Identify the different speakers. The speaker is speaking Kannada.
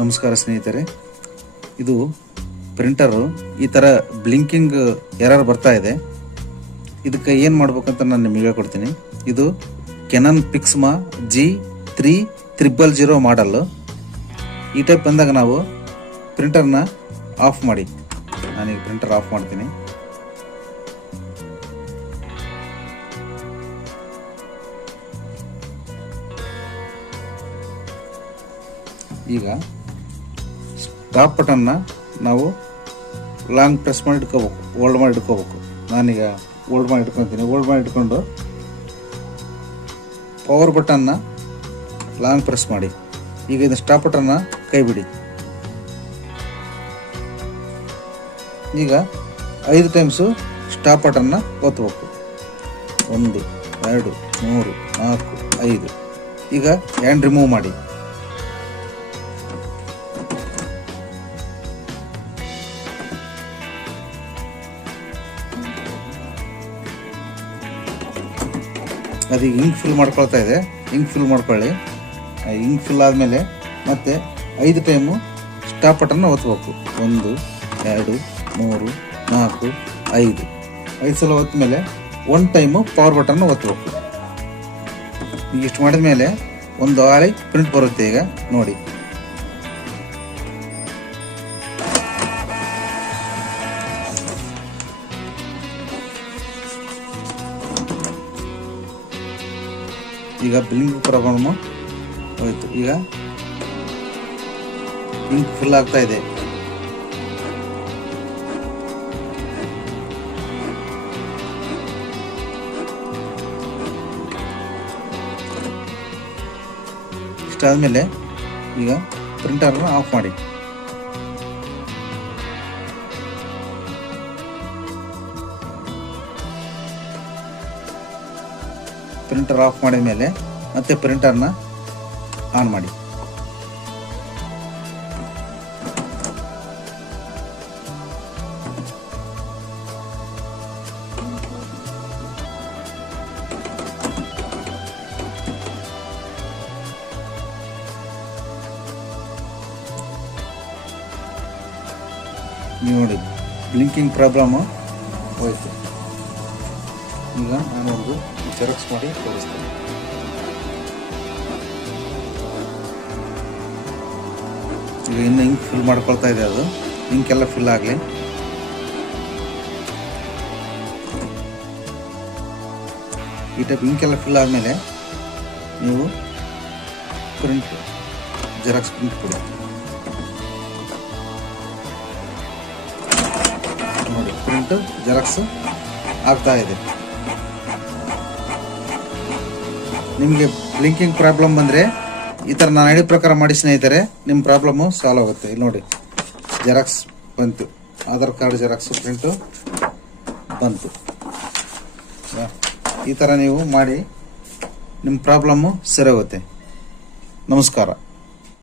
Speaker 1: ನಮಸ್ಕಾರ ಸ್ನೇಹಿತರೆ. ಇದು ಪ್ರಿಂಟರು ಈ ಥರ ಬ್ಲಿಂಕಿಂಗ್ ಎರರ್ ಬರ್ತಾ ಇದೆ. ಇದಕ್ಕೆ ಏನು ಮಾಡ್ಬೇಕಂತ ನಾನು ನಿಮಗೆ ಹೇಳ್ಕೊಡ್ತೀನಿ. ಇದು Canon Pixma G three triple zero model ಈ ಟೈಪ್ ಬಂದಾಗ ನಾವು ಪ್ರಿಂಟರ್ನ ಆಫ್ ಮಾಡಿ. ನಾನೀಗ ಪ್ರಿಂಟರ್ ಆಫ್ ಮಾಡ್ತೀನಿ. ಈಗ ಸ್ಟಾಪ್ ಬಟನ್ನ ನಾವು ಲಾಂಗ್ ಪ್ರೆಸ್ ಮಾಡಿ ಇಟ್ಕೋಬೇಕು ಓಲ್ಡ್ ಮಾಡಿ ಇಟ್ಕೋಬೇಕು. ನಾನೀಗ ಓಲ್ಡ್ ಮಾಡಿ ಇಟ್ಕೊತೀನಿ. ಓಲ್ಡ್ ಮಾಡಿ ಇಟ್ಕೊಂಡು ಪವರ್ ಬಟನ್ನ ಲಾಂಗ್ ಪ್ರೆಸ್ ಮಾಡಿ. ಈಗ ಇದು ಸ್ಟಾಪ್ ಬಟನ್ನ ಕೈ ಬಿಡಿ. ಈಗ ಐದು ಟೈಮ್ಸು ಸ್ಟಾಪ್ ಬಟನ್ನ ಒತ್ತಬೇಕು ಒಂದು, ಎರಡು, ಮೂರು, ನಾಲ್ಕು, ಐದು. ಈಗ ಹ್ಯಾಂಡ್ ರಿಮೂವ್ ಮಾಡಿ. ಅದೀಗ ಇಂಕ್ ಫಿಲ್ ಮಾಡ್ಕೊಳ್ತಾ ಇದೆ. ಇಂಕ್ ಫಿಲ್ ಮಾಡ್ಕೊಳ್ಳಿ. ಇಂಕ್ ಫಿಲ್ ಆದಮೇಲೆ ಮತ್ತೆ ಐದು ಟೈಮು ಸ್ಟಾಪ್ ಬಟನ್ನ ಒತ್ತಬೇಕು ಒಂದು, ಎರಡು, ಮೂರು, ನಾಲ್ಕು, ಐದು. ಐದು ಸಲ ಒತ್ತ ಮೇಲೆ ಒನ್ ಟೈಮು ಪವರ್ ಬಟನ್ನ ಒತ್ತಬೇಕು ಇಷ್ಟು ಮಾಡಿದ ಮೇಲೆ ಒಂದು ಆಳಿ ಪ್ರಿಂಟ್ ಬರುತ್ತೆ ಈಗ. ನೋಡಿ. ಈಗ ಬಿಲ್ಲಿಂಗ್ ಪ್ರಾಬ್ಲಮ್ ಹೋಯ್ತು. ಈಗ ಇಂಕ್ ಫುಲ್ ಆಗ್ತಾ ಇದೆ. ಇಷ್ಟಾದ್ಮೇಲೆ ಈಗ ಪ್ರಿಂಟರ್ನ ಆಫ್ ಮಾಡಿ. ಪ್ರಿಂಟರ್ ಆಫ್ ಮಾಡಿದ ಮೇಲೆ ಮತ್ತೆ ಪ್ರಿಂಟರ್ನ ಆನ್ ಮಾಡಿ. ನೋಡಿ ಬ್ಲಿಂಕಿಂಗ್ ಪ್ರಾಬ್ಲಮ್ಮು ಹೋಯ್ತು. ಈಗ ನಾನು ಒಂದು ಜೆರಾಕ್ಸ್ ಮಾಡಿ ತೋರಿಸ್ತೀನಿ. ಈಗ ಇನ್ನು ಹಿಂಗೆ ಫಿಲ್ ಮಾಡ್ಕೊಳ್ತಾ ಇದೆ ಅದು. ಹಿಂಗೆಲ್ಲ ಫಿಲ್ ಆಗಲಿ. ಈ ಟೈಪ್ ಹಿಂಕೆಲ್ಲ ಫಿಲ್ ಆದಮೇಲೆ ನೀವು ಪ್ರಿಂಟ್ ಜೆರಾಕ್ಸ್ ಪ್ರಿಂಟ್ ಕೊಡಿ. ನೋಡಿ ಪ್ರಿಂಟ್ ಜೆರಾಕ್ಸ್ ಆಗ್ತಾ ಇದೆ. ನಿಮಗೆ ಬ್ಲಿಂಕಿಂಗ್ ಪ್ರಾಬ್ಲಮ್ ಬಂದರೆ ಈ ಥರ ನಾನು ಹೇಳಿದ ಪ್ರಕಾರ ಮಾಡಿ ಸ್ನೇಹಿತರೆ ನಿಮ್ಮ ಪ್ರಾಬ್ಲಮ್ಮು ಸಾಲ್ವ್ ಆಗುತ್ತೆ. ಇಲ್ಲಿ ನೋಡಿ ಜೆರಾಕ್ಸ್ ಬಂತು. ಆಧಾರ್ ಕಾರ್ಡ್ ಜೆರಾಕ್ಸ್ ಪ್ರಿಂಟು ಬಂತು. ಈ ಥರ ನೀವು ಮಾಡಿ ನಿಮ್ಮ ಪ್ರಾಬ್ಲಮ್ಮು ಸರಿ ಹೋಗುತ್ತೆ. ನಮಸ್ಕಾರ.